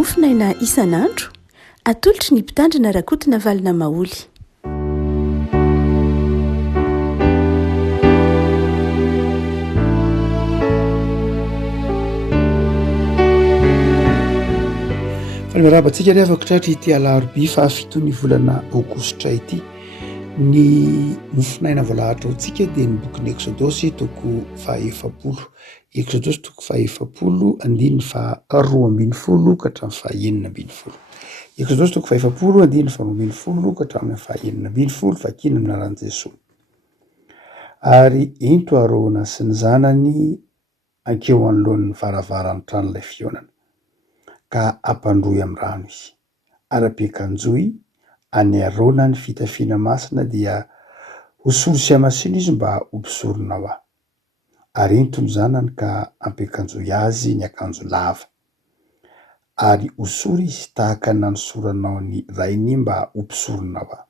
mofinaina isan'andro atolotry ny mpitandrina rakotina valina maoly. Falmerabantsika rehefa kotratra ity alarobia fahafitony volana aogositra ity ny mofinaina voalahatra hotsika dia ny bokin'ny Exodosy toko fahaefapolo. Exodosy toko fahaefapolo andininy faharoa ambin'ny folo ka hatramin'ny fahaenina ambin'ny folo. Exodosy toko fahaefapolo andininy faharoa ambin'ny folo ka hatramin'ny fahaenina ambin'ny folo vakina amin'ny anaran'i Jesosy. Ary ento Arona sy ny zanany ankeo anoloan'ny varavaran'ny tranon'ilay fionana ka ampandroy amin'ny rano izy. Ara-piakanjoy any Arona ny fitafiana masina dia hosolo sy hamasina izy mba hompisorona ho ahy. Ary ento ny zanany ka ampiakanjoy azy ny akanjo lava. Ary hosory izy tahaka ny nanosoranao ny rainy mba hompisorona ho ahy.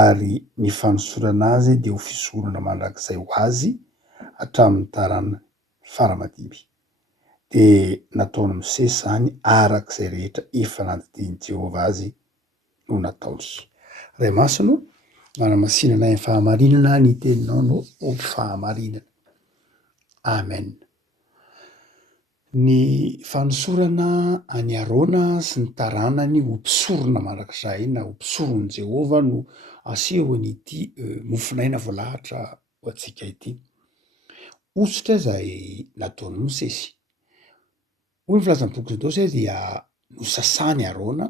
Ary ny fanosorana azy dia ho fisorona mandrakizay ho azy hatramin'ny taran'ny faramadimy. Dia nataony Mose zany arak'izay rehetra efa nandidiny Jehovah azy no nataony. Ray masino, manamasinana ny fahamarinana ny teninao no fahamarinana. Amen. Ny fanosorana any Arona sy ny taranany ho mpisorona mandrakizay na ho mpisoron'i Jehovah no aseho an'ity mofinaina voalahatra ho antsika ity. Osotra izay nataony Mosesy. Hoy ny filazan'ny boky Exodosy dia nosasany Arona,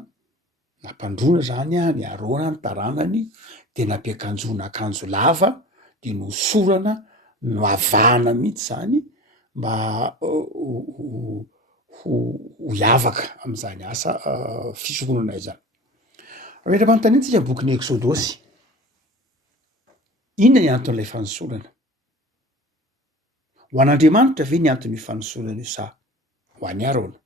nampandroana zany ny Arona ny taranany, dia nampiakanjona akanjo lava, dia nosorana, no avahana mihitsy zany mba ho hiavaka amin'izany asa fisoronana izany. Rehetra manontany antsika ny bokin'ny Exodosy, inona ny anton'ilay fanosorana? Ho an'Andriamanitra ve ny anton'io fanosorana io sa ho an'ny Arona?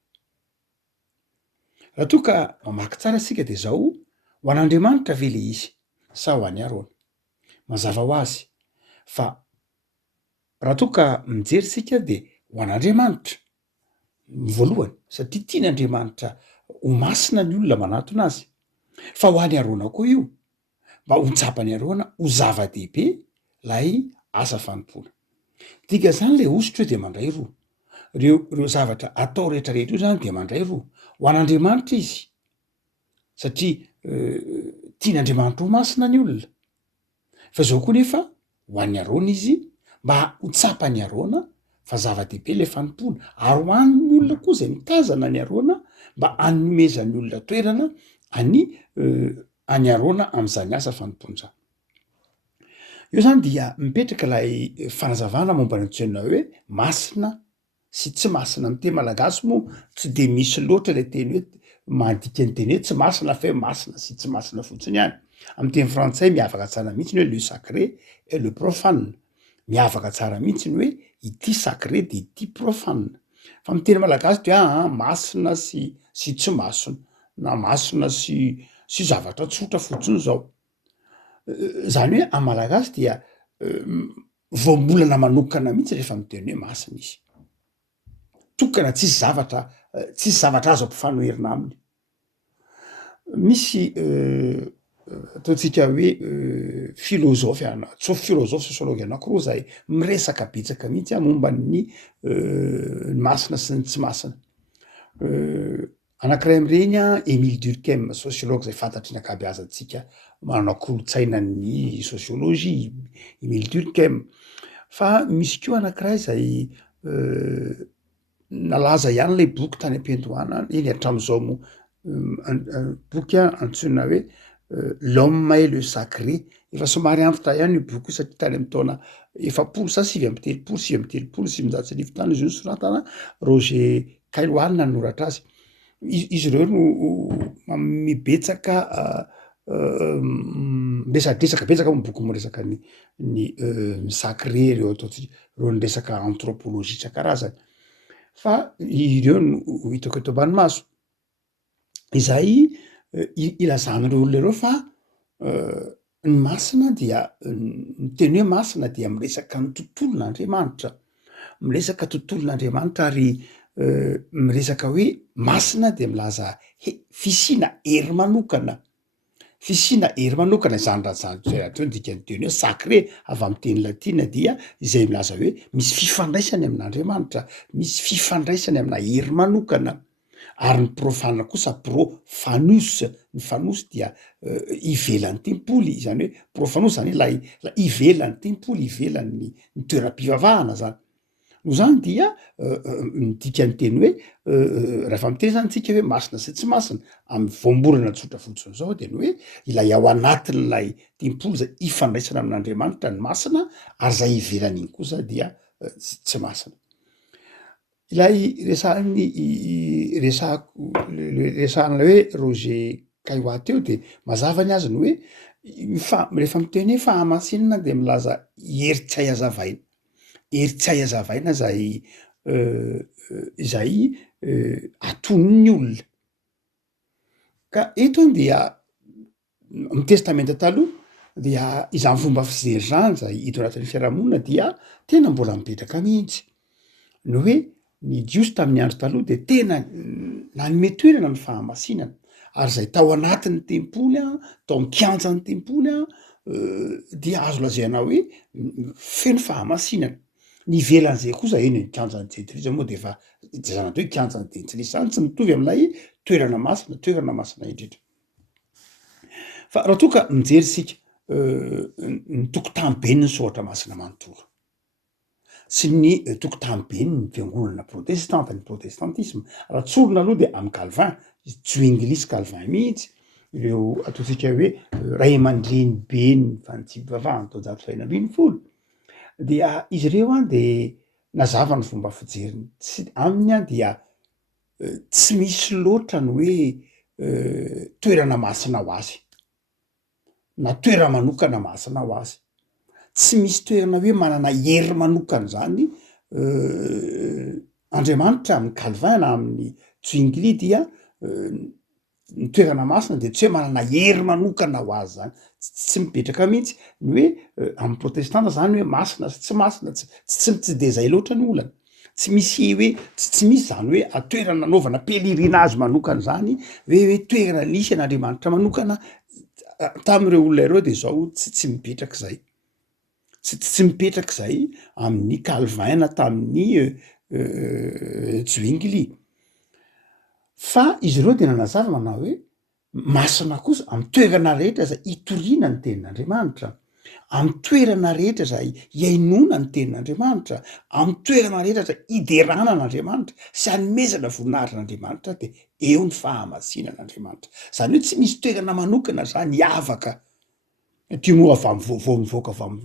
Raha toa ka mamaky tsara isika dia zao, ho an'Andriamanitra ve le izy sa ho an'ny Arona? Mazava ho azy fa raha toa ka mijery isika dia ho an'Andriamanitra ny voalohany, satria tian'Andriamanitra ho masina ny olona manatona azy. Fa ho an'ny Arona koa io, mba ho tsapany Arona ho zava-dehibe lay asa fanompoana. Diga zany le ositra io dia mandray roa. Ireo zavatra atao rehetrarehetra io zany dia mandray roa. Ho an'Andriamanitra izy, satria tian'Andriamanitra ho masina ny olona. Fa zao koa nefa ho an'ny Arona izy, mba ho tsapany Arona fa zava-dehibe le fanompoana. Ary ho an'ny olona koa izay mitazana ny Arona mba hanomezany olona toerana any Arona amin'izany asa fanompoana izany. Io zany dia mipetraka ilay fanazavana momba ny antsoina hoe masina sy tsy masina. Amin'ny teny malagasy moa tsy dia misy loatra ilay teny hoe mandika ny teny hoe tsy masina fa hoe masina sy tsy masina fotsiny ihany. Amin'ny teny frantsay miavaka tsara mihitsy ny hoe le sacré et le profane. Miavaka tsara mihitsy ny hoe ity sacré dia ity profane. Fa amin'ny teny malagasy dia masina sy tsy masina, na masina sy zavatra tsotra fotsiny zao. Zany hoe amin'ny malagasy dia voambolana manokana mihitsy rehefa miteny hoe masina izy. Tokana tsisy zavatra azo ampifanoherina aminy. Misy ataontsika hoe filôzofy filôzofy sosiôlôgy anankiroa izay miresaka betsaka mihitsy momba ny masina sy ny tsy masina. Anankiray amin'ireny Émile Durkheim, sosiôlôgy izay fantatry ny ankabeazantsika manao kolotsaina ny sosiôlôjia, Émile Durkheim. Fa misy koa anankiray izay nalaza ihany ilay boky tany am-piandohana eny hatramin'izao moa, boky antsoina hoe L'homme et le sacré. Efa somary antitra ihany io boky io satria tany amin'ny taona 7telopolo, 7telopolo tany izy io nosoratana Roger Caillois nanoratra azy. Izy ireo no mibetsaka betsaka boky miresaka ny sacré, ireo niresaka anthropologie isan-karazany. Fa ireo no hitako eto ambanimaso. Izay ilazan'ireo olona ireo fa ny masina dia ny teny hoe masina dia miresaka ny tontolon'Andriamanitra. Miresaka tontolon'Andriamanitra ary miresaka hoe masina de milaza fisina hery manokana zany raha zany dikany teny hoe sacré avy amy teny latina dia izay milaza hoe misy fifandraisany amin'Andriamanitra, misy fifandraisany amina hery manokana, ary ny profana kosa profanus, ny fanus dia ivelan'ny tempoly, zany hoe profanus zany hoe la ivelan'ny tempoly, ivelan'ny toeram-pivavahana zany. No zany dia midika ny teny hoe rehefa miteny zany tsika hoe masina sy tsy masina amy voamborana tsotra fotsiny zao de ny hoe ilay ao anatin'lay tempoly zay ifandraisana amin'Andriamanitra ny masina, ary zay ivelan'iny kosa dia tsy masina. Ilay resahan'lay hoe Roger Caillois teo de mazava ny azy ny hoe rehefa miteny hoe fahamasinana de milaza hery tsy hay hazavaina, hery tsy hay hazavaina izay aton'ny olona. Ka eto dia amy testamenta taloha dia izany fomba fijery zany zay hita anatin'ny fiarahamonina dia tena mbola mipetraka mihitsy, ny hoe ny jiosy tamin'ny andro taloha de tena nanome toerana ny fahamasinana, ary zay tao anatin'ny tempoly tao am'kianjan'ny tempoly dia azo lazaina hoe feno fahamasinana. Ny ivelan'zay kosa eny kianjan'ny jentilisa moa de efa zana hoe kianjan'ny jentilisa zany tsy mitovy am'lay toerana masina indrindra. Fa raha toa ka mijery sika ny tokotaniben'ny soatra masina manontolo sy ny tokotaniben'ny fiangonana protestanta, ny protestantisme, raha tsorona aloha de amy Calvin, Zwinglis Calvin mihitsy, ireo ataontsika hoe ray aman-dreny ben'ny fantsipivavahana taonjato faha enina ambin'ny folo, dia izy ireo de nazava ny fomba fijeriny aminy dia tsy misy loatra ny hoe toerana masina ho azy na toera manokana masina ho azy, tsy misy toerana hoe manana hery manokana zany Andriamanitra amin'ny Calvin na amin'ny Zwingli dia ny toerana masina de tsy hoe manana hery manokana ho azy zany, tsy mipetraka mihitsy ny hoe amy protestanta zany hoe masina sy tsy masina, tsy de zay loatra ny olana, tsy misy hoe tsy misy zany hoe atoerana nanaovana pelerinage manokana zany hoe toerana nisy an'Andriamanitra manokana tamin'ireo olona ireo de zao tsy mipetraka zay, tsy mipetraka zay amin'ny Calvin na tamin'ny Zwingli. Fa izy ireo de nanazava manao hoe masina kosa amy toerana rehetra zay itoriana ny tenin'Andriamanitra, amy toerana rehetra zay iainona ny tenin'Andriamanitra, amy toerana rehetra zay iderana an'Andriamanitra sy hanomezana voninahitran'Andriamanitra de eo ny fahamasinan'Andriamanitra. Zany hoe tsy misy toerana manokana zany havaka. Ty moa avy amy vao mivoaka avy amy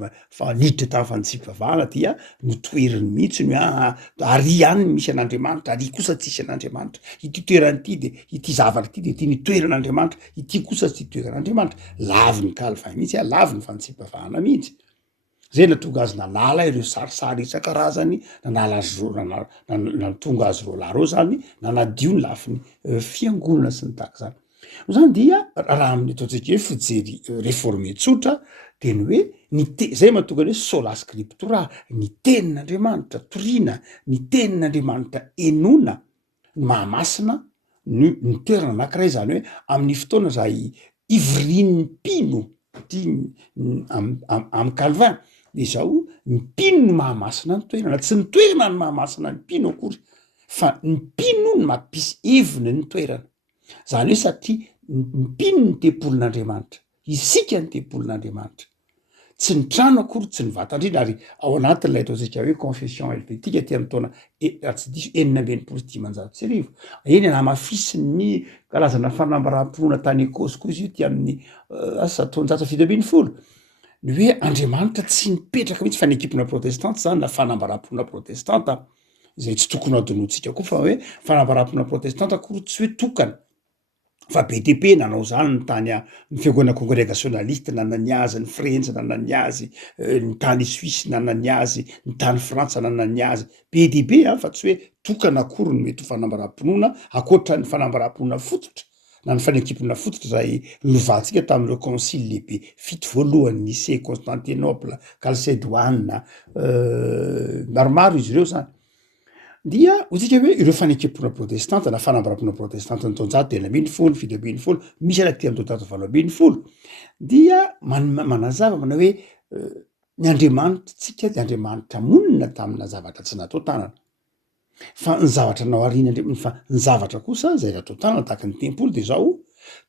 niditra tamin'ny fantsipivavahana dia notoeriny mihitsy ny ary ihany ny misy an'Andriamanitra, ary kosa tsisy an'Andriamanitra, ity toerana ity de ity zavatra ity de ty nitoeran'Andriamanitra, ity kosa tsy toeran'Andriamanitra. Laviny Calvin mihitsy laviny fantsipivavahana mihitsy. Zay natonga azy nanala ireo sarisary isan-karazany, nanala azy natonga azy ro lahy reo zany nanadio ny lafiny fiangonana sy ny tahaka zany. No zany dia raha amin'ny ataontsika hoe fijery réformé tsotra de ny hoe zay mahatonga hoe sola scriptura, ny tenin'Andriamanitra toriana, ny tenin'Andriamanitra enona, ny mahamasina ny toerana anankiray zany hoe amin'ny fotoana zay ivorian'ny mpino amy Calvin de zao ny mpino no mahamasina ny toerana, tsy ny toerana ny mahamasina ny mpino akory fa ny mpino ny mampisy heviny ny toerana. Zany hoe satria ny mpino ny tempolin'Andriamanitra, isika ny tempolin'Andriamanitra, tsy ny trano akory, tsy ny vatandrindra. Ary ao anatin'ilay ataontsika hoe confession helvétique ty amy taona tsy diso enina amby enimpolo sy dimanjato sy arivo, eny namafisiny karazana fanambaram-pinoana tany Ekôsy koa izy io ty amin'ny taonjato fito ambin'ny folo, ny hoe Andriamanitra tsy mipetraka mihitsy fa ny ekipona protestanta zany na fanambaram-pinoana protestanta zay tsy tokony adonoantsika koa fa hoe fanambaram-pinoana protestanta akory tsy hoe tokana fa BTP nanao zany ny tany ny fiangonana congrégationaliste nanany azy, ny Frentsa nanany azy, ny tany Suisse nanany azy, ny tany Frantsa nanany azy, BDB fa tsy hoe tokana akory ny mety ho fanambaram-pinoana akoatra ny fanambaram-pinoana fototra na ny fanekipona fototra zay novantsika tamin'ireo concile lehibe fito voalohany Nicée, Constantinople, Chalcédoine, maromaro izy ireo zany. dia otsika hoe ireo fanekempona protestanta na fanambarapona protestanta ny taonjato telo ambin'ny folo fito ambin'ny folo misy raha ty am taonjato valo ambin'ny folo dia manazava manao hoe ny andriamanitra tsika de andriamanitra monina tamina zavatra tsy natao tanana fa ny zavatra nao arianafa ny zavatra kosa zay natao tanana tahaka ny tempolo de zao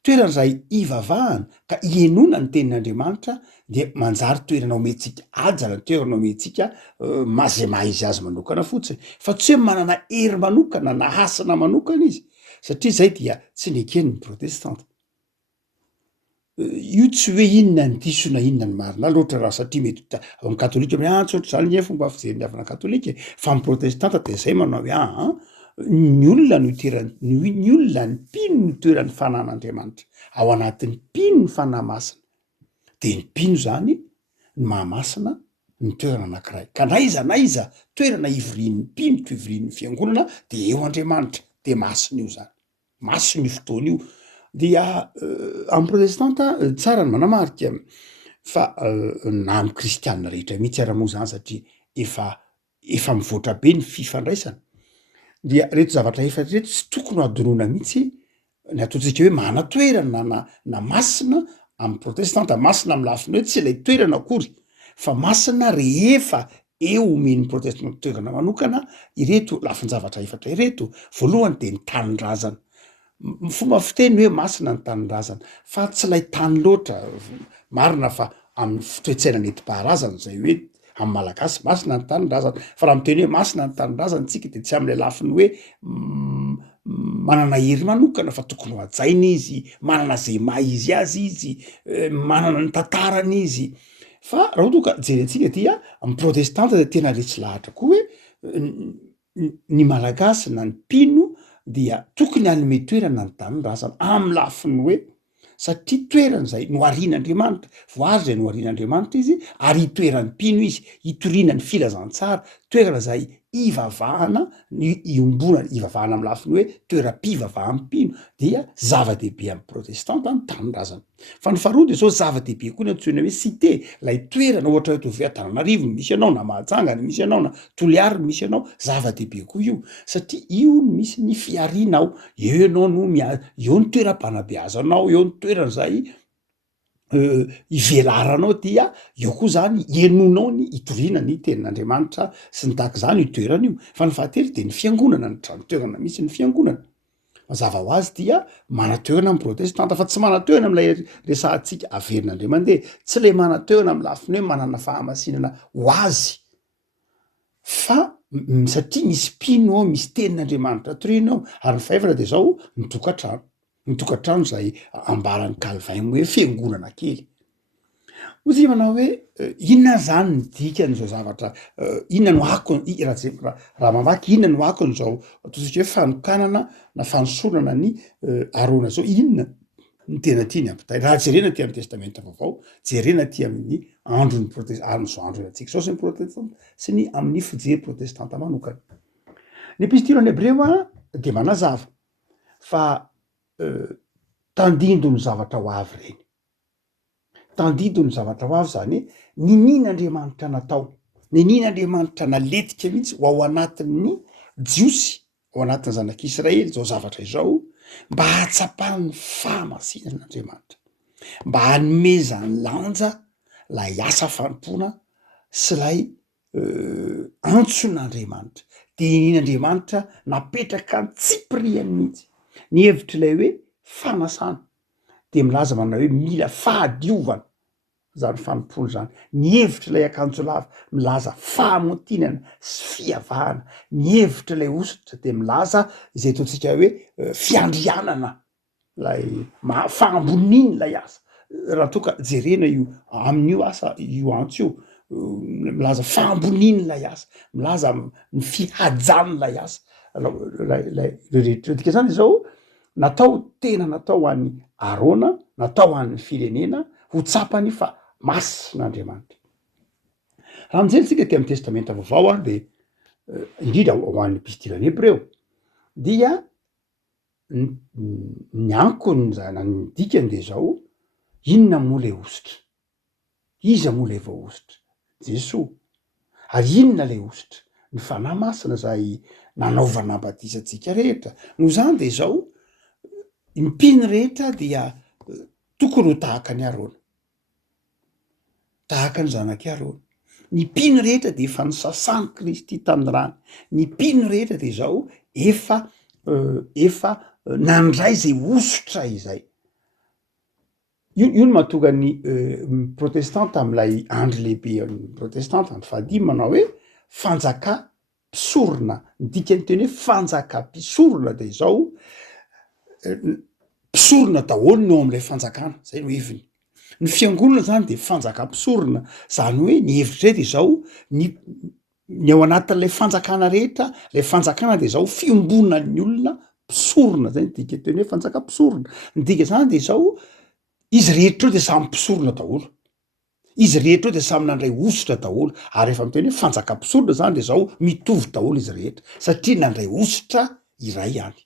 toerana zay ivavahana ka ienona ny tenin'andriamanitra de manjary toerana omentsika ajana toerana omentsika mazay maha izy azy manokana fotsiny fa tsy hoe manana hery manokana na hasina manokana izy satria zay dia tsy nekeniny protestanta io tsy hoe inona ny disona inona ny marina loatra raha satria mety am katolika hoe antsotra zany nye fomba fijeriny avana katolika fa my protestanta de zay manao hoe ny olona no itoerany ny olona ny mpino ny toeran'ny fanan'andriamanitra ao anatin'ny mpino ny fanahy masina de ny mpino zany ny mahamasina ny toerana anankiray ka na iza toerana ivorian'ny mpino to ivorian'ny fiangonana de eo andriamanitra de masina io zany masina io fotoana io dia amy protestanta tsara ny manamarika fa na amy kristianina rehetra mihitsy ara-moa zany satria efa mivoatra be ny fifandraisana dia reto zavatra efatra reto tsy tokony ho adonona mihitsy ny ataontsika hoe mana toerana na masina amy protestanta masina amy lafiny hoe tsy ilay toerana akory fa masina rehefa eo omen'ny protestanta toerana manokana ireto lafin-javatra efatra ireto voalohany de ny tanindrazana fomba fiteny hoe masina ny tanindrazana fa tsy lay tany loatra marina fa amin'ny fitoetsaina neti-paharazana zay hoe amy malagasy masina ny tanindrazana fa raha miteny hoe masina ny tanindrazana tsika de tsy am'lay lafiny hoe manana hery manokana fa tokony ho ajaina izy manana zay maha izy azy izy manana ny tantarana izy fa raha o toka jerentsika dia amy protestanta de tena retsy lahatra koa hoe ny malagasy na ny mpino dia tokony anome toerana ny tanindrazana amy lafiny hoe satria toerana zay no arian'andriamanitra voazy zay no arian'andriamanitra izy ary itoeran'ny mpino izy itoriana ny filazantsara toerana zay ivavahana ny iombonana ivavahana amy lafiny hoe toeram-pivavahampino dia zava-dehibe amy protestanta ny tanindrazana fa ny faharoa de zao zava-dehibe koa ny antsoina hoe cité lay toerana ohatra hoe tovy Antananarivo no misy anao na Mahajanga no misy anao na Toliary no misy anao zava-dehibe koa io satria io no misy ny fiarinao eo ianao no eo ny toeram-panabeazanao eo ny toerana zay ivelaranao dia eo koa zany enonao ny itoriana ny tenin'andriamanitra sy ny tahaka zany itoerana io fa ny fahatelo de ny fiangonana ny tranotoerana misy ny fiangonana mazava ho azy dia manatoerana amy protestanta fa tsy manatoerana am'lay resahantsika averin'andria mandeha tsy le manatoerana amy lafiny hoe manana fahamasinana ho azy fa satria misy mpino ao misy tenin'andriamanitra toriana ao ary ny faevana de zao ny tokatrano zay ambaran'ny Calvin hoe fiangonana kely ozy manao hoe inona zany ny dikan'zao zavatra inona no ako raha mamaky inona no akony zao ataontsika hoe fanokanana na fanosorana ny arona zao inona ny tena tiany ampitay raha jerena ty amy testamenta vaovao jerena ty amin'ny androny am'zao andro atsika zao sy ny protestanta sy ny amin'ny fijery protestanta manokana ny epistilany Hebreo de manazava fa tandindo ny zavatra ho avy reny tandindo ny zavatra ho avy zany ny nin'andriamanitra natao ny nin'andriamanitra naletika mihitsy ho ao anatin'ny jiosy ao anatin'ny zanak'Israely zao zavatra izao mba hatsapahny fahamasinan'andriamanitra mba hanomezany lanja lay asa fampona sy lay antson'andriamanitra de nin'andriamanitra napetraka ny tsipiriany mihitsy ny hevitry lay hoe fanasana de milaza manao hoe mila fahadiovana zany fanompony zany ny hevitry lay akanjo lava milaza fahamontinana sy fiavahana ny hevitry lay osotra de milaza izay ataontsika hoe fiandrianana lay fahamboniny lay asa raha toka jerena io amin'io asa io antso io milaza fahamboniny lay asa milaza ny fihajany lay asa rehetra zany zao natao tena natao an'ny Arona natao an'ny firenena ho tsapany fa masin'andriamanitra raha mijerytsika ty amy testamenta vaovao de indrindra ho an'ny epistilany Hebreo dia ny ankony zany ny dikany de zao inona moa le ositra iza moa le vao ositra Jesoa ary inona le ositra ny fanahy masina zay nanaovanambadisantsika rehetra no zany de zao mipiny rehetra dia tokony ho tahaka ny arona tahaka ny zanaky arona ny mpino rehetra de efa ny sasany Kristy tamin'ny rany ny mpino rehetra de zao efa nandray zay osotra izay io no mahatonga ny protestante am'ilay andro lehibe protestante andro fahadimy manao hoe fanjaka mpisorona midikany teny hoe fanjaka mpisorona de zao mpisorona daholo no am'ilay fanjakana zay no heviny ny fiangonana zany de fanjaka mpisorona zany hoe ny hevitry de zao ny ao anatin'lay fanjakana rehetra lay fanjakana de zao fiombona ny olona mpisorona zay midika teny hoe fanjaka mpisorona midika zany de zao izy rehetra eo de samy mpisorona daholo izy rehetra eo de samy nandray osotra daholo ary efa miteny hoe fanjaka mpisorona zany de zao mitovy daholo izy rehetra satria nandray osotra iray ihany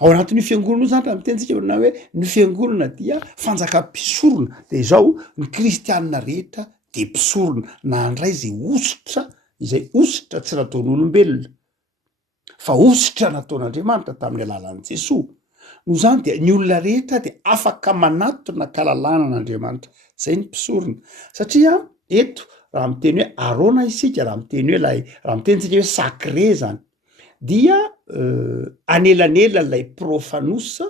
ao anatin'io fiangonana io zany raha mitentsika na hoe ny fiangonana dia fanjaka mpisorona de zao ny kristianina rehetra de mpisorona nandray zay osotra izay osotra tsy nataon'olombelona fa osotra nataon'Andriamanitra tamin'ny alalan'i Jesosy no zany de ny olona rehetra de afaka manatona kalalana an'Andriamanitra zay ny mpisorona satria eto raha miteny hoe arona isika raha miteny hoe raha mitentsika hoe sacré zany dia anelanela lay profanosa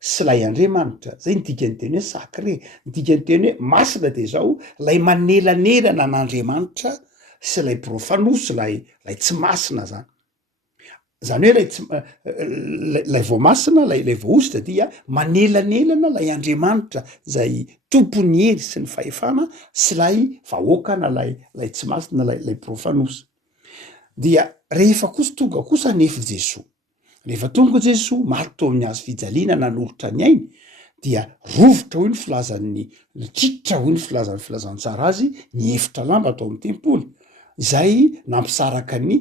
sy lay Andriamanitra zay nidikany teny hoe sacré nidikany teny hoe masina de zao lay manelanelana an'Andriamanitra sy lay profanosy lay tsy masina zany zany hoe lay vao masina lay vao ositra dia manelanelana lay Andriamanitra zay tompony hery sy ny fahefana sy lay vahoakana lay tsy masina lay profanosy dia rehefa kosa tonga kosa nefy Jesosy rehefa tonga Jesosy maty amin'ny hazo fijaliana nanolotra ny ainy dia rovotra hoy ny filazan'ny tritritra hoy ny filazan'ny tsara azy ny efitra lamba atao amin'ny tempoly zay nampisaraka ny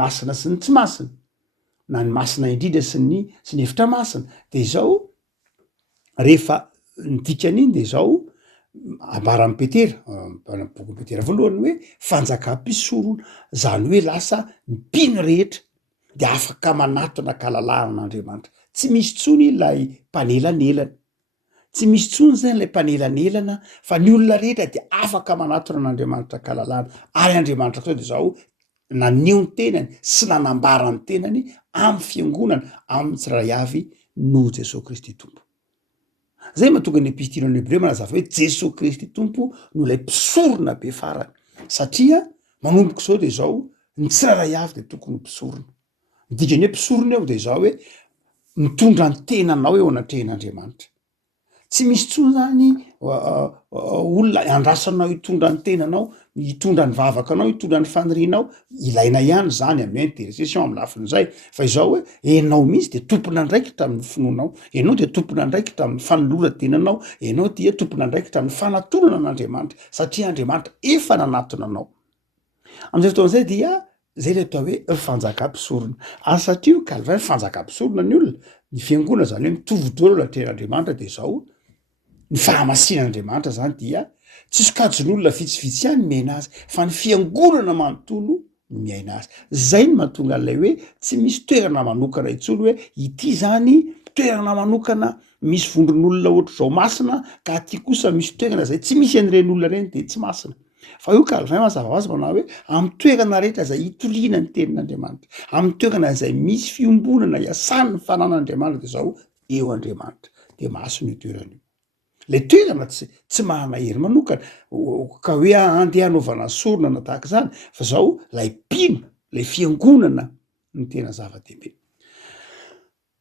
masina sy ny tsy masina na ny masina indrindra sy ny efitra masina de zao rehefa nidikan'iny de zao ambaran'ny Petera boky Petera voalohany hoe fanjaka mpisorona zany hoe lasa mpino rehetra de afaka manatona kalalanan'Andriamanitra tsy misy tsony lay mpanelanelana tsy misy tsony zany lay mpanelanelana fa ny olona rehetra de afaka manatona an'Andriamanitra kalalana ary Andriamanitra koa de zao naneho ny tenany sy nanambara ny tenany amin'ny fiangonana amin'ny tsiray avy no Jesosy Kristy tompo zay mahatonga ny epistilio any Hebreo manazava hoe Jesosy Kristy tompo no lay mpisorona be farany satria manomboka zao de zao ny tsiraray avy de tokony mpisorona midikany hoe mpisorona eo de zao hoe mitondra ny tenanao eo anatrehan'Andriamanitra tsy misy tsony zany olona andrasanao hitondra ny tenanao hitondra ny vavakanao hitondra ny fanirinao ilaina ihany zany amin'ny intercession amin'ny lafin'izay fa izao hoe enao mihitsy de tompona ndraikitra amin'ny finoanao enao de tompona ndraikitra amin'ny fanoloran-tenanao enao dia tompona ndraikitra amin'ny fanatonana an'Andriamanitra satria Andriamanitra efa nanatona anao am'izay fotoan'izay dia zay le atao hoe fanjaka mpisorona ary satria Calvin fanjaka mpisorona ny olona ny fiangonana zany hoe mitovy daholo anatrehan'Andriamanitra de zao ny fahamasinan'Andriamanitra zany dia tsy sokajin'olona vitsivitsy ihany miaina azy fa ny fiangonana manontolo no miaina azy zay ny mahatonga an'ilay hoe tsy misy toerana manokana intsony hoe ity zany toerana manokana misy vondron'olona ohatr' zao masina ka aty kosa misy toerana zay tsy misy an'ireny olona reny de tsy masina fa io Calvin mazava ho azy manao hoe amin'ny toerana rehetra zay hitoliana ny tenin'Andriamanitra amin'ny toerana zay misy fiombonana iasan'ny fanan'Andriamanitra de zao eo Andriamanitra de masina io toerana io le toerana tsy mahana hery manokana ka hoe andeha hanaovana sorona na tahaka zany fa zao lay mpino lay fiangonana ny tena zava-dehibe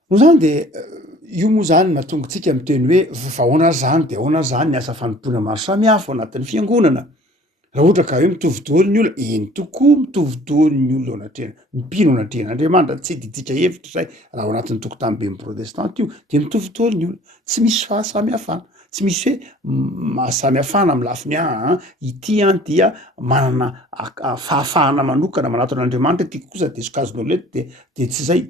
no zany de io moa zany mahatonga tsika miteny hoe vahoana zany de ahoana zany ny asa fanompoana maro samihafa ao anatin'ny fiangonana raha ohatra ka hoe mitovy daholo ny olona eny tokoa mitovy daholo ny olona ao anatrehana mpino anatrehan'Andriamanitra tsy didika hevitra zay raha ao anatin'ny tokotany be protestanta io de mitovy daholo ny olona tsy misy fahasamihafana tsy misy hoe mahasamihafana amin'ny lafiny ity dia manana fahafahana manokana manatona an'Andriamanitra ity kosa de sokajin'olona eto de tsy zay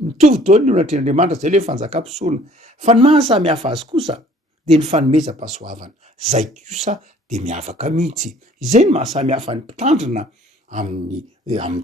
mitovy daholo ny olona anatrehan'Andriamanitra zay le fanjaka mpisorona fa ny mahasamihafa azy kosa de ny fanomezam-pahasoavana zay kosa de miavaka mihitsy. Izay ny mahasamihafa ny mpitandrina amin'ny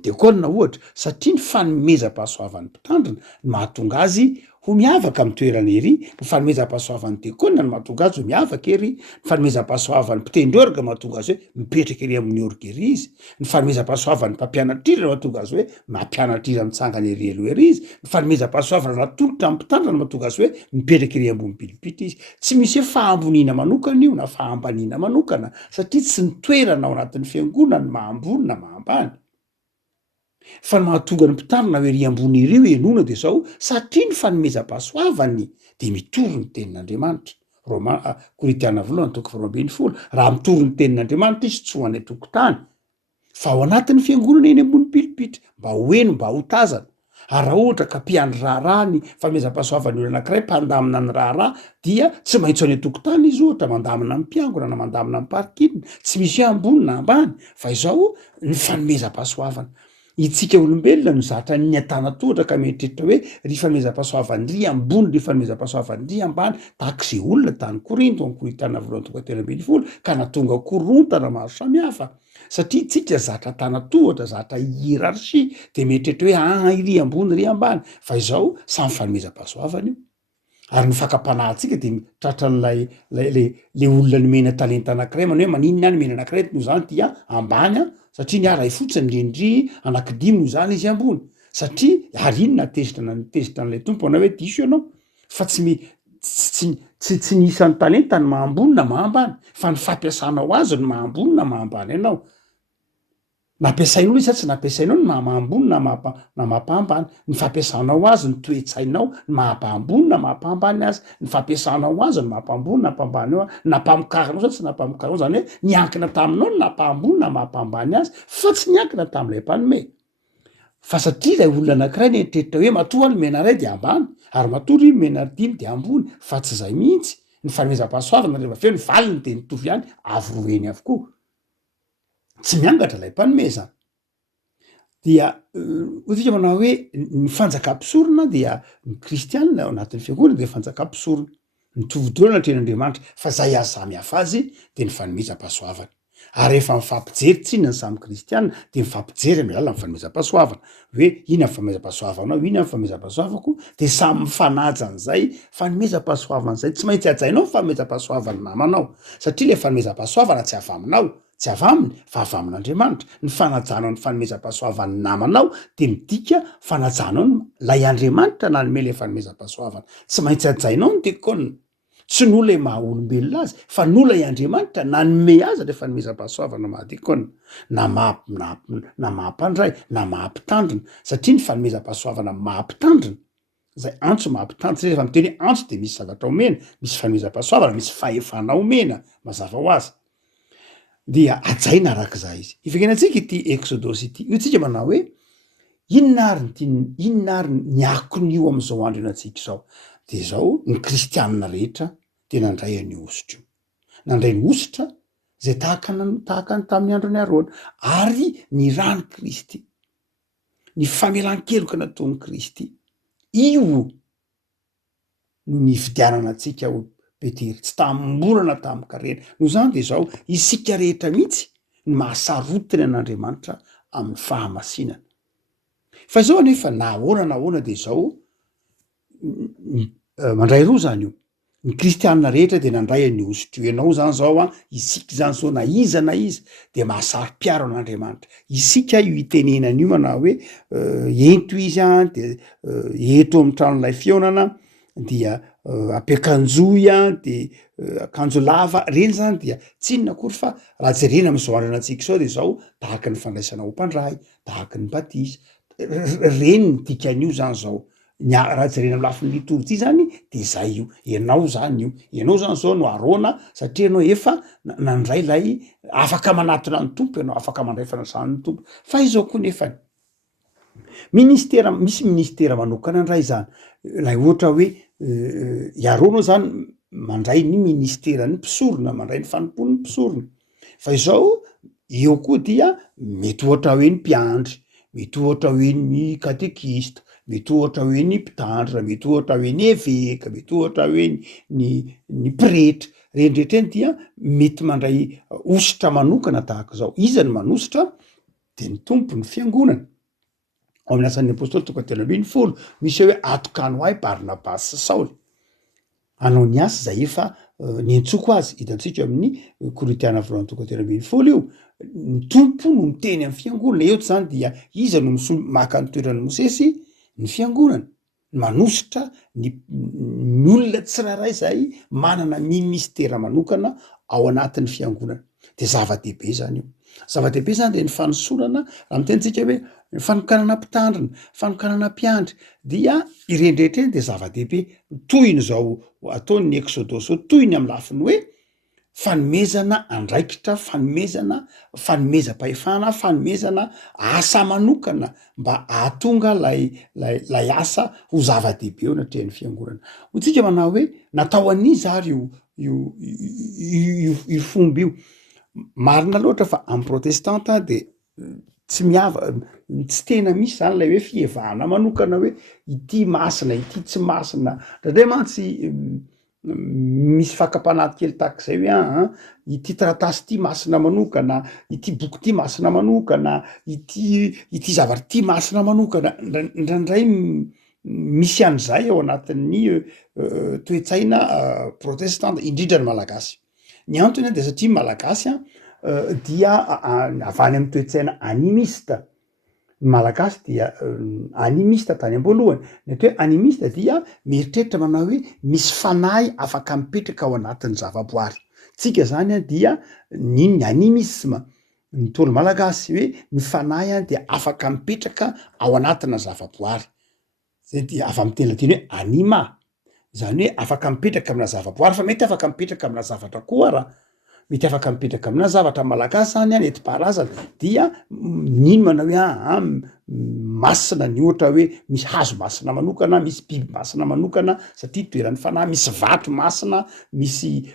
dekôlina ohatra satria ny fanomezam-pahasoavan'ny mpitandrina ny mahatonga azy ho miavaka amin'ny toerana ery, ny fanomezam-pahasoavan'ny dekôlina ny mahatonga azy ho miavaka ery, ny fanomezam-pahasoavan'ny mpitendry orga mahatonga azy hoe mipetraka ery amin'ny orga ery izy, ny fanomezam-pahasoavan'ny mpampianatrira mahatonga azy hoe mampianatrira mitsangana ery aloha ery izy, ny fanomezam-pahasoavana raha tolotra amin'ny mpitandrina mahatonga azy hoe mipetraka ery ambony pilipitra izy. Tsy misy hoe fahamboniana manokana io na fahambaniana manokana satria tsy ny toerana ao anatin'ny fiangonana ny mahambony na mahambany, fa ny mahatonga ny mpitandrina hoe ery ambony ery io enona de zao satria ny fanomezam-pahasoavany de mitoro ny tenin'Andriamanitra. Koritiana voalohany toko 20, raha mitoro ny tenin'Andriamanitra izy tsy ho any an-tokotany fa ao anatin'ny fiangonana eny ambony pilipitra mba hoeno mba ho tazana. Ary raha ohatra ka mpiandry raharaha ny fanomezam-pahasoavan'ny olona anankiray mpandamina ny raharaha dia tsy maintsy any an-tokotany izy ohatra mandamina ny mpiangona na mandamina ny parikina, tsy misy hoe ambony na ambany fa izao ny fanomezam-pahasoavana. Itsika olombelona no zatra ny an-tanatohatra ka mieritreritra hoe ry fanomezam-pahasoavan'ny ry ambony ry fanomezam-pahasoavan'ny ry ambany tahak'izay olona tany Korinto amin'ny Korintiana voalohany toko 12 ka nahatonga korontana maro samihafa satria tsika zatra tanatohatra zatra hierarchia de mieritreritra hoe iry ambony ry ambany fa izao samy fanomezam-pahasoavana io. Ary ny fakapanahintsika de tratran'lay le olona nomena talenta anankiray manao hoe maninona ny mena anankiray no zany dia ambany satria ny aray fotsiny ndrendry anankidimy no zany izy ambony satria ary inona tezitra n'lay tompo anao hoe diso ianao fa tsy nisan'ny talenta ny mahambony na mahambany fa ny fampiasanao azy no mahambony na mahambany anao. Nampiasain'olo izy tsy nampiasainao ny mahamahambony na mampahambany, ny fampiasanao azy ny toetsainao ny mahampahambony na mahampahambany azy, ny fampiasanao azy ny mahampahambony na mampahambany ao, nampamokaranao zany tsy nampamokaranao zany hoe niankina taminao ny nampahambony na mahampahambany azy fa tsy niankina tamin'ilay mpanome. Fa satria ilay olona anankiray nieritreritra hoe matoa ny mena ray de ambany ary matoa ry mena dimy de ambony fa tsy izay mihitsy. Ny fanomezam-pahasoavana rehefa feo ny valiny de nitovy ihany avy avokoa. Tsy miangatra ilay mpanome zany. Dia hotsika manao hoe ny fanjakam-pisorona dia ny kristianina ao anatin'ny fiangonana de fanjakam-pisorona mitovidorana an-tren'Andriamanitra fa zay azy samihafa azy de ny fanomezam-pahasoavana. Ary rehefa mifampijery tsinona ny samy kristianina de mifampijery amin'ny alalany fanomezam-pahasoavana hoe inona ny fanomezam-pahasoavanao, inona ny fanomezam-pahasoavako de samy mifanaja an'izay fanomezam-pahasoavana zay. Tsy maintsy hajainao ny fanomezam-pahasoavana namanao satria le fanomezam-pahasoavana tsy avy aminao, tsy avy aminy fa avy amin'Andriamanitra. Ny fanajanao ny fanomezam-pahasoavany namanao de midika fanajanao lay Andriamanitra nanome le fanomezam-pahasoavana. Tsy maintsy hajainao ny dekôlina, tsy no lay maha olombelona azy fa no lay Andriamanitra nanome azy le fanomezam-pahasoavana mahadekôlina na mahampandray na mahampitandrina satria ny fanomezam-pahasoavana mahampitandrina zay antso mahampitandrina rehefa miteny hoe antso de misy zavatra omena, misy fanomezam-pahasoavana, misy fahefana omena mazava ho azy. Dia ajaina arak'izay izy. Ivekenantsika ity Exodosy ity. Io tsika manao hoe inona ary ny akon'io am'izao andro ianantsika izao. De zao ny kristianina rehetra de nandray an'io ositra io. Nandray ny ositra zay tahaka ny tamin'ny andron'ny Arona ary ny rano Kristy. Ny famelan-keloka nataon'ny Kristy. Io no nividianana antsika ho betery, tsy tamorana tamin'ny karena. No zany de zao isika rehetra mihitsy ny mahasarotiny an'Andriamanitra amin'ny fahamasinana. Fa izao anefa na ahoana de zao mandray roa zany io. Ny kristianina rehetra de nandray an'io ositra io. Ianao zany zao isika zany zao na iza de mahasari-piaro an'Andriamanitra. Isika io itenenana io manao hoe ento izy de eto amin'ny tranon'ilay fionana dia ampiakanjoy de akanjo lava reny zany dia tsy inona akory fa raha jerena am'izao andro antsika izao de zao tahaka ny fandraisana ho mpandray, tahaka ny batisa, reny ny dikan'io zany zao. Raha jerena amin'ny lafin'ny liturjia ity zany de zay io. Ianao zany io, ianao zany zao no arona satria ianao efa nandray lay afaka manatona ny tompo ianao, afaka mandray fanasany tompo. Fa izao koa nefany misy ministera manokana andray zany. Lay ohatra hoe Arona zany mandray ny ministeran'ny mpisorona, mandray ny fanompon'ny mpisorona. Fa izao eo koa dia mety ohatra hoe ny mpiandry, mety ohatra hoe ny katekista, mety ohatra hoe ny mpitandrina, mety ohatra hoe ny évêque, mety ohatra hoe ny pretra. rendrehetra eny dia mety mandray ositra manokana tahaka zao. Iza ny manositra de ny tompo ny fiangonana. Ao amin'ny asan'ny apôstôly toko telo ambin'ny folo misy hoe atokano ahy Barnabasy sy Saoly anao ny asa zay efa niantsoko azy. Hitantsika amin'ny Korintiana voalohany toko telo ambin'ny folo io, ny tompo no miteny amin'ny fiangonana. Eto zany dia iza no maka ny toeran'ny Mosesy? Ny fiangonana manositra ny olona tsiraray zay manana mistera manokana ao anatin'ny fiangonana. De zava-dehibe zany io. Zava-dehibe zany de ny fanosorana, raha mitentsika hoe fanokanana mpitandrina, fanokanana mpiandry, dia irendrehetra eny de zava-dehibe. Toy ny zao ataon'ny Exodosy, toy ny amin'ny lafiny hoe fanomezana andraikitra, fanomezam-pahefana, fanomezana asa manokana mba ahatonga lay asa ho zava-dehibe eo anatrehan'ny fiangonana. Hotsika manao hoe natao aniza ary io fomba io. Marina loatra fa amin'ny protestanta de tsy tsy tena misy zany lay hoe fievahana manokana hoe ity masina, ity tsy masina. Ndray mantsy misy fakapanaty kely tahak'izay hoe ity taratasy ity masina manokana, ity boky ity masina manokana, ity zavatra ity masina manokana. Ndraindray misy an'izay ao anatin'ny toe-tsaina protestanta, indrindra ny malagasy. Ny antony de satria malagasy dia avy any amin'ny toe-tsaina animista. Malagasy dia animista tany am-boalohany. Mety hoe animista dia mieritreritra manao hoe misy fanahy afaka mipetraka ao anatin'ny zavaboary. Tsika zany dia ny animisme, ny tolo malagasy hoe ny fanahy dia afaka mipetraka ao anatina zavaboary. Zay dia avy amin'ny teny latiny hoe anima, zany hoe afaka mipetraka amina zavaboary, fa mety afaka mipetraka amina zavatra koa raha mety afaka mipetraka amina zavatra. Malagasy zany nentim-paharazana dia nino manao hoe masina ny ohatra hoe misy hazo masina manokana, misy biby masina manokana satria toeran'ny fanahy, misy vato masina, misy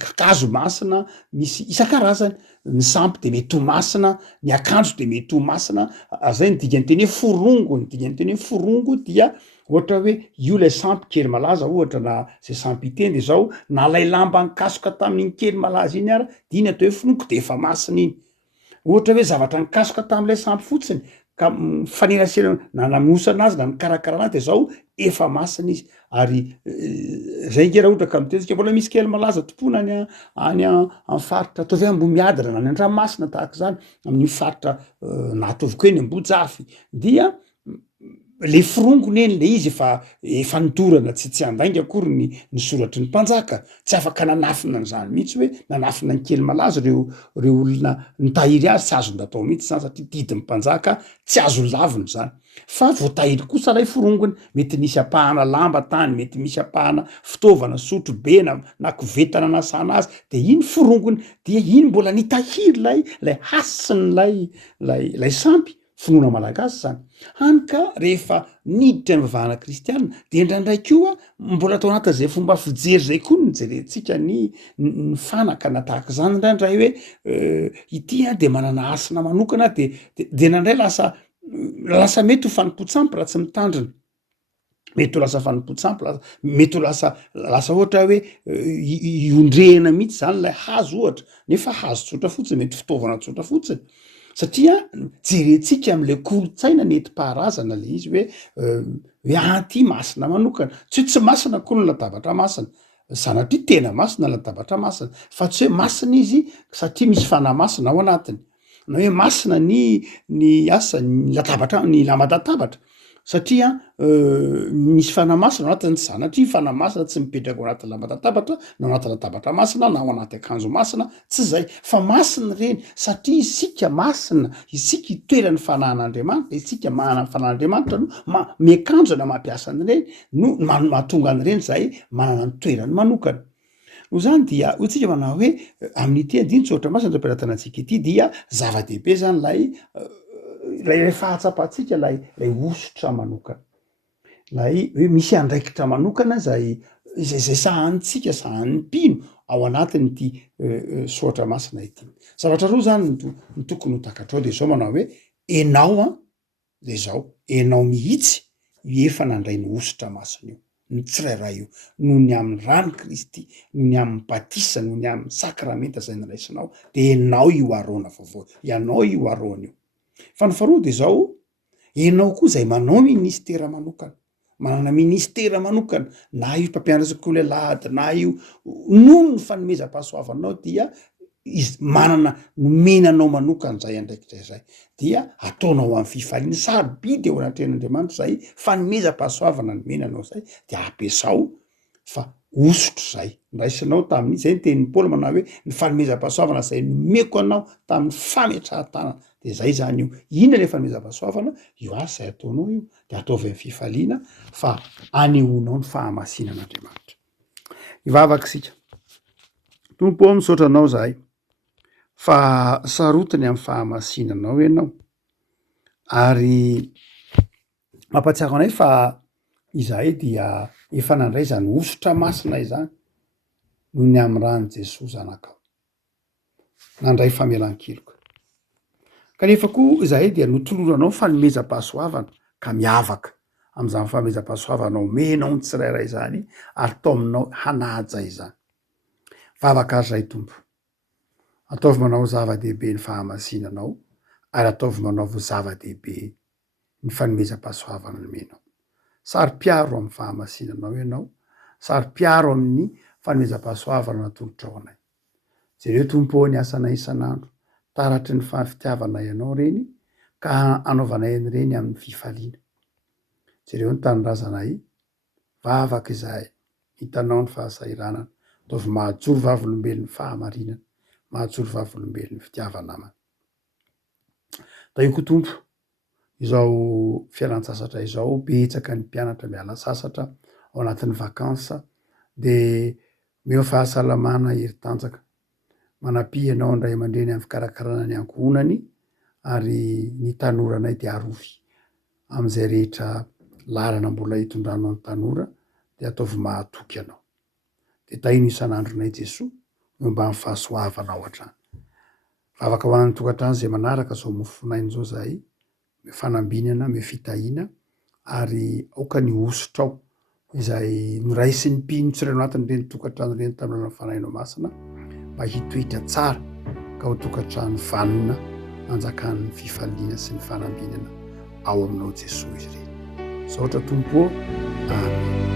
kakazo masina, misy isan-karazany. Ny sampy de mety ho masina, ny akanjo de mety ho masina. Zay ny dikany teny hoe forongo, ny dikany teny hoe forongo dia ohatra hoe io lay sampy kely malaza, ohatra na zay sampy iteny de zao na lay lamba nikasoka tamin'iny kely malaza iny ara de iny atao hoe forongo de efa masina iny. Ohatra hoe zavatra nikasoka tamin'ilay sampy fotsiny ka fanerasera na namosana azy na nikarakarana azy de zao efa masina izy. Ary zay nge raha ohatra ka mitezika mbola misy kely malaza tompona any amin'ny faritra ataovy Ambomiadana na any an-dranomasina tahaka zany, amin'ny faritra na ataovy eny Ambojafy, dia le forongony eny le izy efa nidorana, tsy andainga akory ny soratry ny mpanjaka. Tsy afaka nanafina an'izany mihitsy hoe nanafina ny kely malaza reo olona nitahiry azy, tsy azony atao mihitsy zany satria didin'ny mpanjaka tsy azo laviny zany. Fa voatahiry kosa lay forongony, mety nisy apahana lamba tany, mety misy apahana fitaovana sotro be na koveta nanasana azy, de iny forongony, dia iny mbola nitahiry lay hasiny lay sampy. Finoana malagasy zany. Hany ka rehefa niditra ny vavahana kristianina de indraindray koa mbola atao anatin'izay fomba fijery zay koa no nijerentsika ny fanaka na tahaka zany indraindray hoe ity de manana asina manokana de indraindray lasa mety ho fanompontsampy raha tsy mitandrina. Mety ho lasa fanompontsampy, mety ho lasa ohatra hoe iondrehana mihitsy zany lay hazo ohatra, nefa hazo tsotra fotsiny, mety fitaovana tsotra fotsiny. Satria jerentsika am'le kolotsaina nentim-paharazana le izy hoe ty masina manokana, tsy masina koa no latabatra masina, sanatria tena masina latabatra masina, fa tsy hoe masina izy satria misy fanahy masina ao anatiny. Na hoe masina ny asa ny latabatra, ny lamba-databatra, satria misy fanahy masina ao anatiny, sanatria fanahy masina tsy mipetraka ao anatin'ny lamba-databatra na ao anaty latabatra masina na ao anaty akanjo masina, tsy zay. Fa masina reny satria isika masina, isika itoeran'ny fanahin'Andriamanitra, isika manana fanahin'Andriamanitra no miakanjona mampiasa an'ireny no mahatonga an'ireny zay manana ny toerany manokana. No zany dia hotsika manao hoe amin'ity andiny tsotra masina ndram-piaratanantsika ity dia zava-dehibe zany lay fahatsapantsika lay osotra manokana, lay hoe misy andraikitra manokana zay sahanitsika, sahan'ny mpino ao anatin'ity soatra masina ity. Zavatra roa zany ny tokony ho takatrao de zao manao hoe enao de zao enao mihitsy efa nandray ny osotra masina io. ny tsirairay io noho ny amin'ny rano Kristy, noho ny amin'ny batisa, noho ny amin'ny sakramenta zay niraisinao, de ianao io arona vaovao, ianao io arona io. Fa ny faharoa de zao, ianao koa zay manao ministera manokana, manana ministera manokana, na io mpampianatra sekoly alahady, na io noho ny fanomezam-pahasoavanao dia izy manana nomenanao manokana zay andraikitray zay, dia ataonao amin'ny fifaliana, sarobidy eo anatrehan'Andriamanitra zay fanomezam-pahasoavana nomenanao zay, de ampiasao fa osotro zay nraisinao tamin'ny zay ny tenin'ny Paoly manao hoe ny fanomezam-pahasoavana zay nomeko anao tamin'ny fametrahan-tanana, de zay zany io. Inona le fanomezam-pahasoavana? Io asy zay ataonao io de ataovy amin'ny fifaliana fa anehoanao ny fahamasinan'Andriamanitra. Ivavaka isika. Tompo ao misaotra anao zahay fa sarotiny amin'ny fahamasinanao ianao, ary mampatsiaro anay fa izahay dia efa nandray zany osotra masina izany noho ny amin'ny rano Jesosy zanakao, nandray famelan-keloka. Kanefa koa izahay dia notoloranao fanomezam-pahasoavana ka miavaka am'izany fanomezam-pahasoavana omenao ny tsirairay zany ary tao aminao hanaja izany. Vavaka azy zay Tompo, ataovy manao zava-dehibe ny fahamasinanao ary ataovy manao zava-dehibe ny fanomezam-pahasoavana nomenao. Sary-piaro amin'ny fahamasinanao ianao, sary-piaro amin'ny fanomezam-pahasoavana natolotra ao anay. Jereo Tompo ny asanay isan'andro, taratry ny fahafitiavana ianao reny ka anaovanay an'ireny amin'ny fifaliana. Jereo ny tanindrazanay, vavaka izahay, hitanao ny fahasairanana, ataovy mahajoro vavolombelon'ny fahamarinana, mahajoro vavolombelon'ny fitiavana amana. Da io koa Tompo, izao fialan-tsasatra izao, betsaka ny mpianatra miala sasatra ao anatin'ny vakansa, de meo fahasalamana heri-tanjaka. Manampy ianao indray aman-dreny amin'ny fikarakarana ny ankohonany ary ny tanoranay de arovy am'izay rehetra lalana mbola hitondranao ny tanora de ataovy mahatoky anao. De tahino isan'andronay Jesosy momba amin'ny fahasoavana ao hatrany. Vavaka ho an'ny tokantrano zay manaraka zao mofonainy zao zahay, me fanambinana, me fitahiana ary aoka ny osotra ao izay noraisin'ny mpino tsirairay anatin'ireny tokantrano ireny tamin'ny fanahinao masina mba hitoetra tsara ka ho tokantrano vanona nanjakan'ny fifaliana sy ny fanambinana ao aminao Jesosy izy ireny. Saotra Tompo, amen.